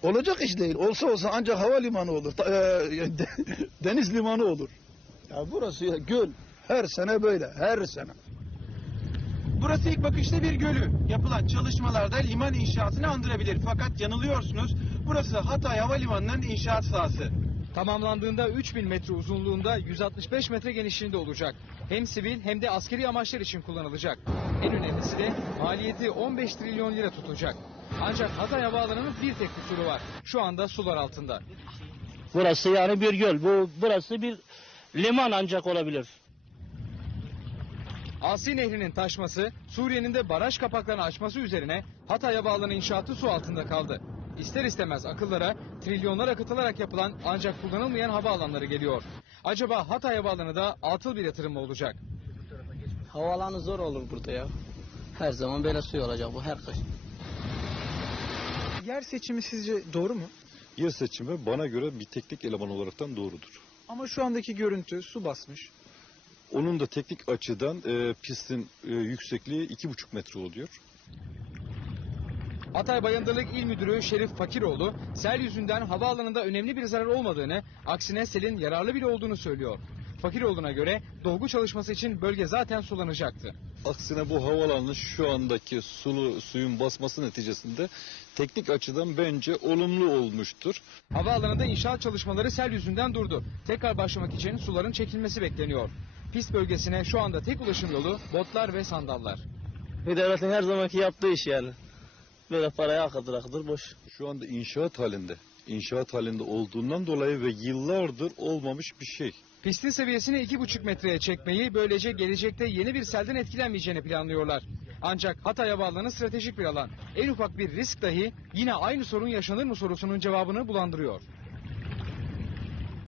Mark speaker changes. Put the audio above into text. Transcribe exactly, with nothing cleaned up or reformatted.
Speaker 1: Olacak iş değil. Olsa olsa ancak havalimanı olur. Deniz limanı olur. Ya burası ya, göl. Her sene böyle. Her sene.
Speaker 2: Burası ilk bakışta bir gölü. Yapılan çalışmalarda liman inşaatını andırabilir. Fakat yanılıyorsunuz. Burası Hatay Havalimanı'nın inşaat sahası.
Speaker 3: Tamamlandığında üç bin metre uzunluğunda, yüz altmış beş metre genişliğinde olacak. Hem sivil hem de askeri amaçlar için kullanılacak. En önemlisi de maliyeti on beş trilyon lira tutacak. Ancak Hatay Havaalanı'nın bir tek kusuru var. Şu anda sular altında.
Speaker 4: Burası yani bir göl. Bu burası bir liman ancak olabilir.
Speaker 3: Asi Nehri'nin taşması, Suriye'nin de baraj kapaklarını açması üzerine Hatay Havaalanı inşaatı su altında kaldı. İster istemez akıllara trilyonlar akıtılarak yapılan ancak kullanılmayan havaalanları geliyor. Acaba Hatay Havaalanı da atıl bir yatırım mı olacak?
Speaker 4: Havaalanı zor olur burada ya. Her zaman böyle suyu olacak bu her kış.
Speaker 2: Yer seçimi sizce doğru mu?
Speaker 5: Yer seçimi bana göre bir teknik eleman olaraktan doğrudur.
Speaker 2: Ama şu andaki görüntü su basmış.
Speaker 5: Onun da teknik açıdan e, pistin e, yüksekliği iki buçuk metre oluyor.
Speaker 3: Hatay Bayındırlık İl Müdürü Şerif Fakiroğlu, sel yüzünden havaalanında önemli bir zarar olmadığını, aksine selin yararlı bile olduğunu söylüyor. Fakiroğlu'na göre dolgu çalışması için bölge zaten sulanacaktı.
Speaker 5: Aksine bu havaalanının şu andaki sulu suyun basması neticesinde teknik açıdan bence olumlu olmuştur.
Speaker 3: Havaalanında inşaat çalışmaları sel yüzünden durdu. Tekrar başlamak için suların çekilmesi bekleniyor. Pist bölgesine şu anda tek ulaşım yolu botlar ve sandallar.
Speaker 4: Bir devletin her zamanki yaptığı iş yani. Böyle parayı akıtır akıtır boş.
Speaker 5: Şu anda inşaat halinde. İnşaat halinde olduğundan dolayı ve yıllardır olmamış bir şey.
Speaker 3: Pistin seviyesini iki buçuk metreye çekmeyi, böylece gelecekte yeni bir selden etkilenmeyeceğini planlıyorlar. Ancak Hatay Havaalanı stratejik bir alan. En ufak bir risk dahi yine aynı sorun yaşanır mı sorusunun cevabını bulandırıyor.